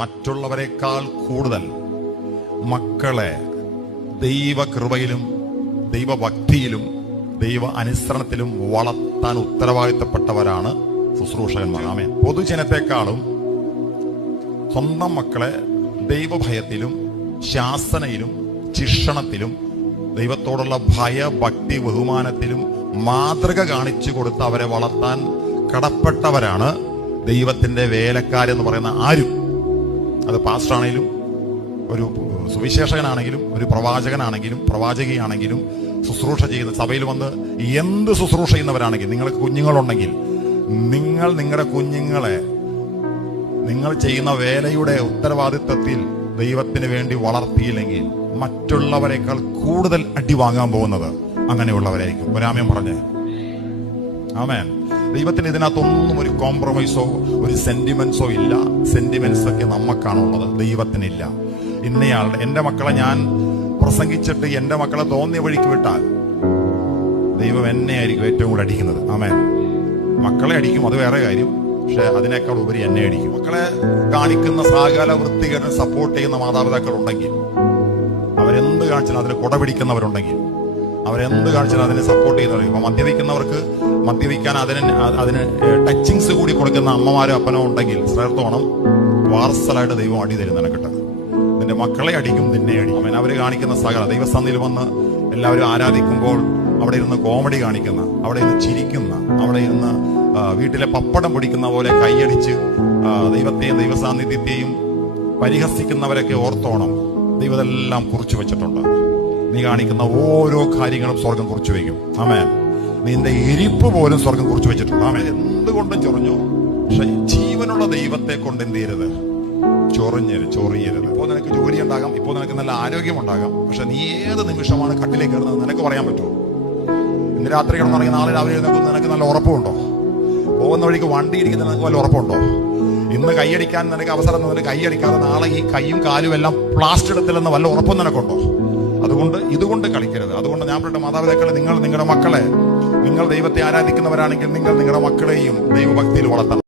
മറ്റുള്ളവരെക്കാൾ കൂടുതൽ മക്കളെ ദൈവകൃപയിലും ദൈവഭക്തിയിലും ദൈവ അനുസരണത്തിലും വളർത്താൻ ഉത്തരവാദിത്തപ്പെട്ടവരാണ് ശുശ്രൂഷകന്മാർ. ആമേൻ. പൊതുജനത്തെക്കാളും സ്വന്തം മക്കളെ ദൈവഭയത്തിലും ശാസനയിലും ശിക്ഷണത്തിലും ദൈവത്തോടുള്ള ഭക്തി ബഹുമാനത്തിലും മാതൃക കാണിച്ചു കൊടുത്ത് അവരെ വളർത്താൻ കടപ്പെട്ടവരാണ് ദൈവത്തിന്റെ വേലക്കാരെന്ന് പറയുന്ന ആരും. അത് പാസ്റ്ററാണെങ്കിലും ഒരു സുവിശേഷകനാണെങ്കിലും ഒരു പ്രവാചകനാണെങ്കിലും പ്രവാചകിയാണെങ്കിലും ശുശ്രൂഷ ചെയ്യുന്ന സഭയിൽ വന്ന് എന്ത് ശുശ്രൂഷ ചെയ്യുന്നവരാണെങ്കിൽ, നിങ്ങൾക്ക് കുഞ്ഞുങ്ങളുണ്ടെങ്കിൽ നിങ്ങളുടെ കുഞ്ഞുങ്ങളെ നിങ്ങൾ ചെയ്യുന്ന വേലയുടെ ഉത്തരവാദിത്വത്തിൽ ദൈവത്തിന് വേണ്ടി വളർത്തിയില്ലെങ്കിൽ മറ്റുള്ളവരെക്കാൾ കൂടുതൽ അടി വാങ്ങാൻ പോകുന്നത് അങ്ങനെയുള്ളവരായിരിക്കും. ഒരാമയം പറഞ്ഞേ ആമേൻ. ദൈവത്തിന് ഇതിനകത്തൊന്നും ഒരു കോംപ്രമൈസോ ഒരു സെന്റിമെന്റ്സോ ഇല്ല. സെന്റിമെന്റ്സ് ഒക്കെ നമുക്കാണുള്ളത്, ദൈവത്തിനില്ല. ഇന്നയാളുടെ എന്റെ മക്കളെ ഞാൻ പ്രസംഗിച്ചിട്ട് എന്റെ മക്കളെ തോന്നിയ വഴിക്ക് വിട്ടാൽ ദൈവം എന്നെ ആയിരിക്കും ഏറ്റവും കൂടുതൽ അടിക്കുന്നത്. ആമേൻ. മക്കളെ അടിക്കും, അത് വേറെ കാര്യം. പക്ഷെ അതിനേക്കാൾ ഉപരി എന്നെ അടിക്കും. മക്കളെ കാണിക്കുന്ന സകല വൃത്തികേടിനെ സപ്പോർട്ട് ചെയ്യുന്ന മാതാപിതാക്കൾ ഉണ്ടെങ്കിൽ, അവരെന്ത് കാണിച്ചാലും അതിന് കുടപിടിക്കുന്നവരുണ്ടെങ്കിൽ, അവരെന്ത് കാണിച്ചാലും അതിനെ സപ്പോർട്ട് ചെയ്യുന്നവർ. ഇപ്പൊ മദ്യപിക്കുന്നവർക്ക് മദ്യപിക്കാൻ അതിന് ടച്ചിങ്സ് കൂടി കൊടുക്കുന്ന അമ്മമാരോ അപ്പനോ ഉണ്ടെങ്കിൽ ശ്രേഷ്ഠോണം വാർസലായിട്ട് ദൈവം അടി തരും. നിനക്കിട്ട് നിന്റെ മക്കളെ അടിക്കും, നിന്നെ അടിക്കും. അവൻ അവര് കാണിക്കുന്ന സകല ദൈവസന്നിധിയിൽ വന്ന് എല്ലാവരും ആരാധിക്കുമ്പോൾ അവിടെ ഇരുന്ന് കോമഡി കാണിക്കുന്ന, അവിടെ ഇരുന്ന് ചിരിക്കുന്ന, അവിടെ ഇരുന്ന് വീട്ടിലെ പപ്പടം പൊടിക്കുന്ന പോലെ കൈയടിച്ച് ദൈവത്തെയും ദൈവസാന്നിധ്യത്തെയും പരിഹസിക്കുന്നവരൊക്കെ ഓർത്തോണം, ദൈവതെല്ലാം കുറിച്ചു വെച്ചിട്ടുണ്ട്. നീ കാണിക്കുന്ന ഓരോ കാര്യങ്ങളും സ്വർഗം കുറിച്ചു വയ്ക്കും. ആമേൻ. നിന്റെ ഇരിപ്പ് പോലും സ്വർഗം കുറിച്ചു വെച്ചിട്ടുണ്ട്. ആമേൻ. എന്തുകൊണ്ടും ചൊറിഞ്ഞു, പക്ഷെ ജീവനുള്ള ദൈവത്തെ കൊണ്ട് എന്ത് ചെയ്യരുത്, ചൊറിയരുത്. ഇപ്പോൾ നിനക്ക് ജോലി ഉണ്ടാകാം, ഇപ്പോൾ നിനക്ക് നല്ല ആരോഗ്യം ഉണ്ടാകാം, പക്ഷെ നീ ഏത് നിമിഷമാണ് കട്ടിലേക്ക് കയറുന്നത് നിനക്ക് പറയാൻ പറ്റുമോ? ഇന്ന് രാത്രി കിടന്നുറങ്ങി നാളെ രാവിലെ എഴുന്നേൽക്കുന്ന നിനക്ക് നല്ല ഉറപ്പുണ്ടോ? പോകുന്ന വഴിക്ക് വണ്ടി ഇരിക്കുന്ന നിനക്ക് വല്ല ഉറപ്പുണ്ടോ? ഇന്ന് കൈയടിക്കാൻ നിനക്ക് അവസരം നിനക്ക് കൈയടിക്കാതെ നാളെ ഈ കൈയും കാലും എല്ലാം പ്ലാസ്റ്റർ എടുത്തില്ലെന്ന് വല്ല ഉറപ്പും നിനക്കുണ്ടോ? അതുകൊണ്ട് ഇതുകൊണ്ട് കളിക്കരുത്. അതുകൊണ്ട് ഞാൻ പറഞ്ഞ മാതാപിതാക്കളെ, നിങ്ങളുടെ മക്കളെ, നിങ്ങൾ ദൈവത്തെ ആരാധിക്കുന്നവരാണെങ്കിൽ നിങ്ങൾ നിങ്ങളുടെ മക്കളെയും ദൈവഭക്തിയിൽ വളർത്തണം.